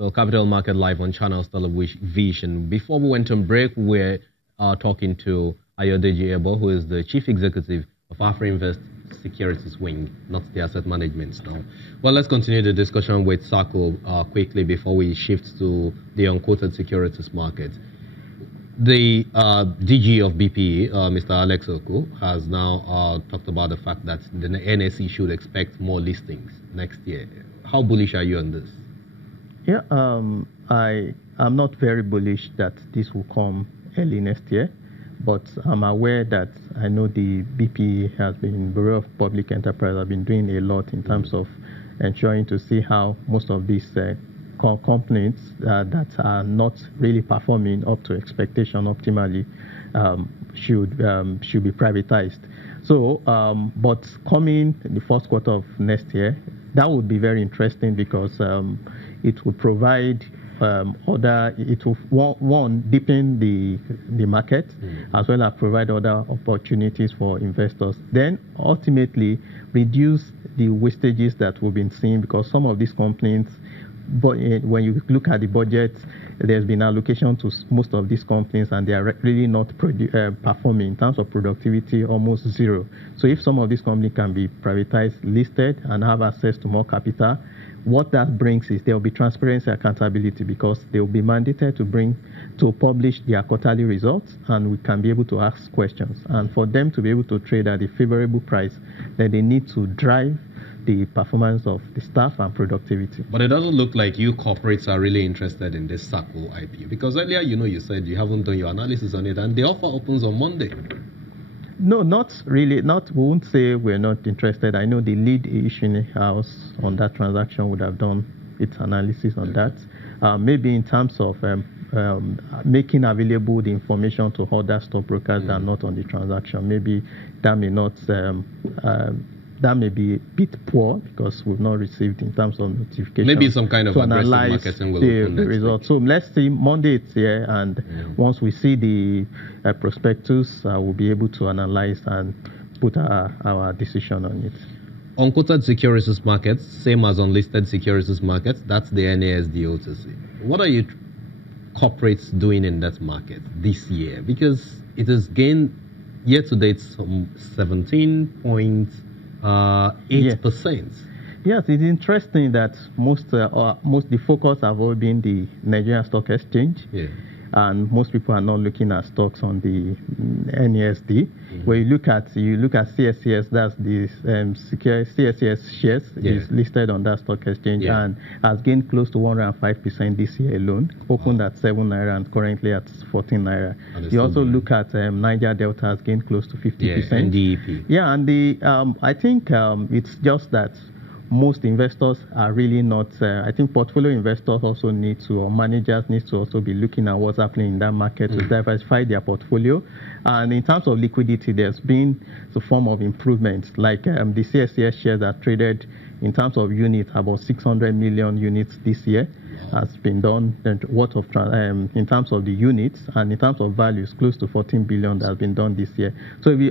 So Capital Market Live on Channels Television. Before we went on break, we're talking to Ayodeji Ebo, who is the Chief Executive of AfriInvest Securities Wing, not the asset management now. Well, let's continue the discussion with Sako quickly before we shift to the unquoted securities market. The DG of BPE, Mr. Alex Oko, has now talked about the fact that the NSE should expect more listings next year. How bullish are you on this? Yeah, I'm not very bullish that this will come early next year, but I'm aware that I know the BPE has been, Bureau of Public Enterprise, have been doing a lot in terms of ensuring to see how most of these companies that are not really performing up to expectation optimally should be privatized. So, but coming in the first quarter of next year, that would be very interesting because it will provide it will one deepen the market as well as provide other opportunities for investors. Then ultimately reduce the wastages that we've been seeing, because some of these companies, but when you look at the budget, there's been allocation to most of these companies, and they are really not performing in terms of productivity, almost zero. So if some of these companies can be privatized, listed, and have access to more capital, what that brings is there will be transparency, accountability, because they will be mandated to publish their quarterly results, and we can be able to ask questions. And for them to be able to trade at a favorable price, then they need to drive the performance of the staff and productivity. But it doesn't look like you corporates are really interested in this Sako IPO, because earlier, you said you haven't done your analysis on it, and the offer opens on Monday. No, not really. We won't say we're not interested. I know the lead issuing house on that transaction would have done its analysis on that. Maybe in terms of making available the information to other stockbrokers that are not on the transaction, maybe that may not. That may be a bit poor because we've not received in terms of notification. Maybe some kind of aggressive marketing will open the results. So let's see, Monday it's here, and once we see the prospectus, we'll be able to analyze and put our decision on it. Unquoted securities markets, same as unlisted securities markets, that's the NASD OTC. What are you corporates doing in that market this year? Because it has gained year to date some 17.8%. Yes, it's interesting that most the focus have all been the Nigerian Stock Exchange, and most people are not looking at stocks on the NASD. When you look at CSCS, that's the CSCS shares is listed on that stock exchange and has gained close to 105% this year alone. Opened at 7 naira and currently at 14 naira. You also look at Niger Delta has gained close to 50%. NDEP. Yeah, and I think it's just that most investors are really not, I think portfolio investors also need to, or managers need to also be looking at what's happening in that market to diversify their portfolio. And in terms of liquidity, there's been a form of improvement, like the CSCS shares are traded in terms of units, about 600 million units this year has been done, in terms of the units, and in terms of values, close to 14 billion that has been done this year. So if you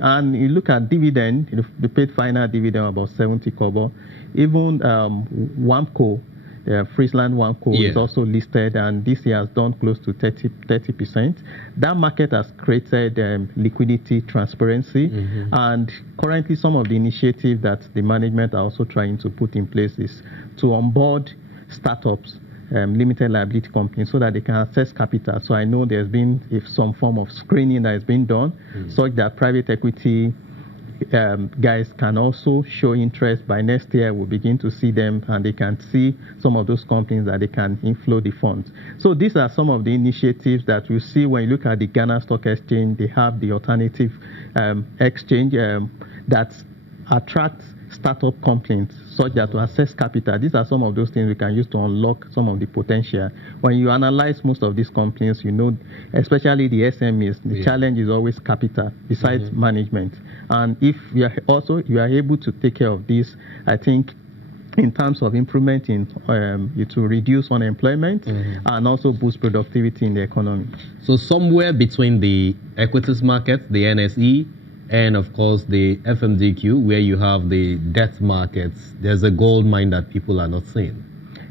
look at dividend, they paid final dividend about 70 kobo. Even WAMCO, Friesland WAMCO is also listed, and this year has done close to 30%. That market has created liquidity transparency, and currently some of the initiatives that the management are also trying to put in place is to onboard startups, limited liability companies, so that they can access capital. So I know there's been some form of screening that has been done, such that private equity guys can also show interest. By next year, we'll begin to see them, and they can see some of those companies that they can inflow the funds. So these are some of the initiatives that you see when you look at the Ghana Stock Exchange. They have the alternative exchange that attracts startup companies, such that to access capital. These are some of those things we can use to unlock some of the potential. When you analyze most of these companies, especially the SMEs, the challenge is always capital, besides management. And if you are able to take care of this, I think in terms of improvement in it will reduce unemployment and also boost productivity in the economy. So somewhere between the equities market, the NSE, and of course the FMDQ, where you have the debt markets, there's a gold mine that people are not seeing.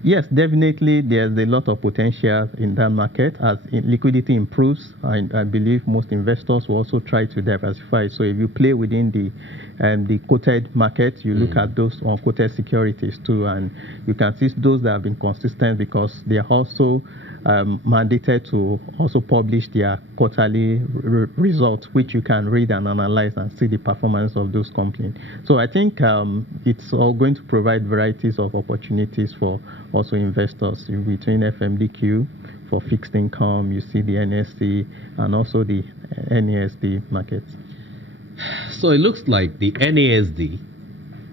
Yes, definitely. There's a lot of potential in that market. As liquidity improves, I believe most investors will also try to diversify. So if you play within the quoted market, you look at those unquoted securities too, and you can see those that have been consistent because they are also mandated to also publish their quarterly results, which you can read and analyze and see the performance of those companies. So I think it's all going to provide varieties of opportunities for also investors between FMDQ for fixed income. You see the NSE and also the NASD markets. So it looks like the NASD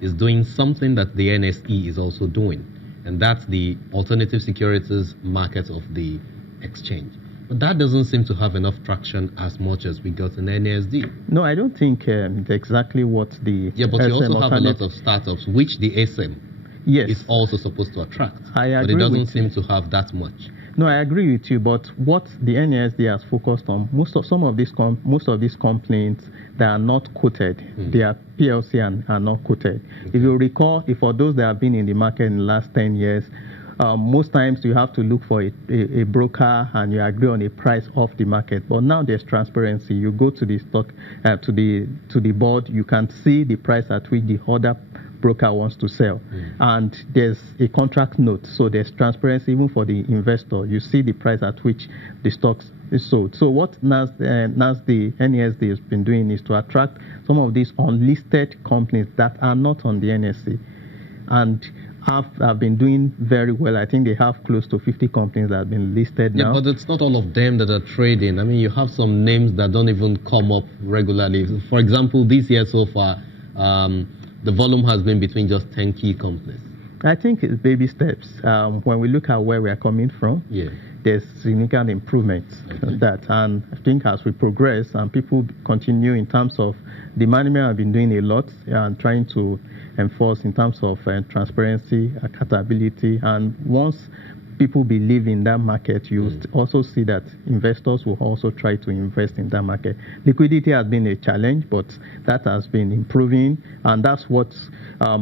is doing something that the NSE is also doing, and that's the alternative securities market of the exchange. But that doesn't seem to have enough traction as much as we got in NASD. No, I don't think it's exactly what the Yeah, but you also have a lot of startups, which the ASM is also supposed to attract. I agree, but it doesn't seem to have that much. No, I agree with you. But what the NASD has focused on, most of these companies that are not quoted, they are PLC and are not quoted. Okay. If you recall, for those that have been in the market in the last 10 years, most times you have to look for a broker and you agree on a price off the market. But now there's transparency. You go to the stock to the board, you can see the price at which the other broker wants to sell, and there's a contract note, so there's transparency even for the investor. You see the price at which the stocks is sold. So what NASD has been doing is to attract some of these unlisted companies that are not on the NSE and have been doing very well. I think they have close to 50 companies that have been listed now. Yeah, but it's not all of them that are trading. I mean, you have some names that don't even come up regularly. For example, this year so far, the volume has been between just 10 key companies. I think it's baby steps. When we look at where we are coming from, there's significant improvements in that. And I think as we progress and people continue in terms of the management have been doing a lot and trying to enforce in terms of transparency, accountability. And once people believe in that market, you also see that investors will also try to invest in that market. Liquidity has been a challenge, but that has been improving, and that's what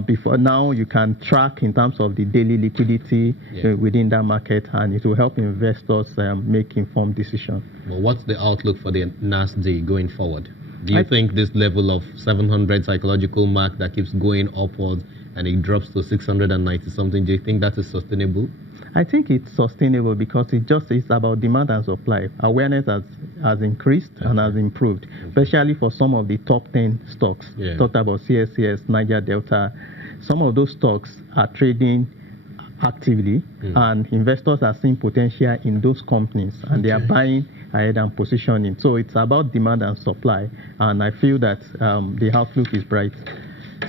before now you can track in terms of the daily liquidity within that market, and it will help investors make informed decisions. Well, what's the outlook for the NASD going forward? Do you think this level of 700 psychological mark that keeps going upwards and it drops to 690 something, do you think that is sustainable? I think it's sustainable because it's about demand and supply. Awareness has increased and has improved, especially for some of the top 10 stocks. Talked about CSCS, Niger Delta. Some of those stocks are trading actively, and investors are seeing potential in those companies, and they are buying ahead and positioning. So it's about demand and supply, and I feel that the outlook is bright.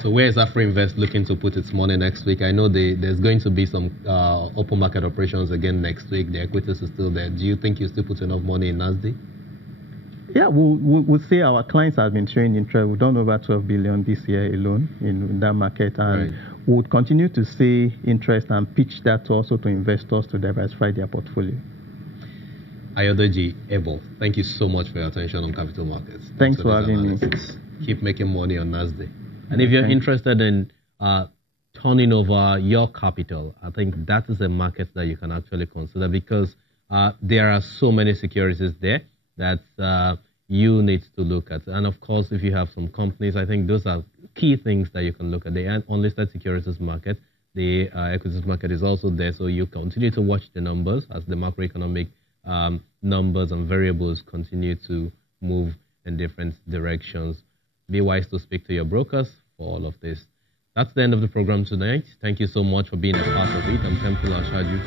So where is AfroInvest looking to put its money next week? I know there's going to be some open market operations again next week. The equities is still there. Do you think you still put enough money in NASD? Yeah, we'll say our clients have been showing interest. We've done over 12 billion this year alone in that market, and we would continue to see interest and pitch that also to investors to diversify their portfolio. Ayodeji Ebo, thank you so much for your attention on capital markets. Thanks for having me. Keep making money on NASD. And if you're interested in turning over your capital, I think that is a market that you can actually consider, because there are so many securities there that you need to look at. And of course, if you have some companies, I think those are key things that you can look at. The unlisted securities market, the equities market is also there. So you continue to watch the numbers as the macroeconomic numbers and variables continue to move in different directions. Be wise to speak to your brokers for all of this. That's the end of the program tonight. Thank you so much for being a part of it. I'm Temple Ashaju.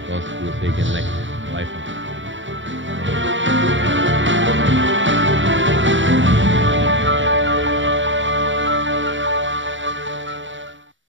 Of course, we'll see you again next. Bye for now.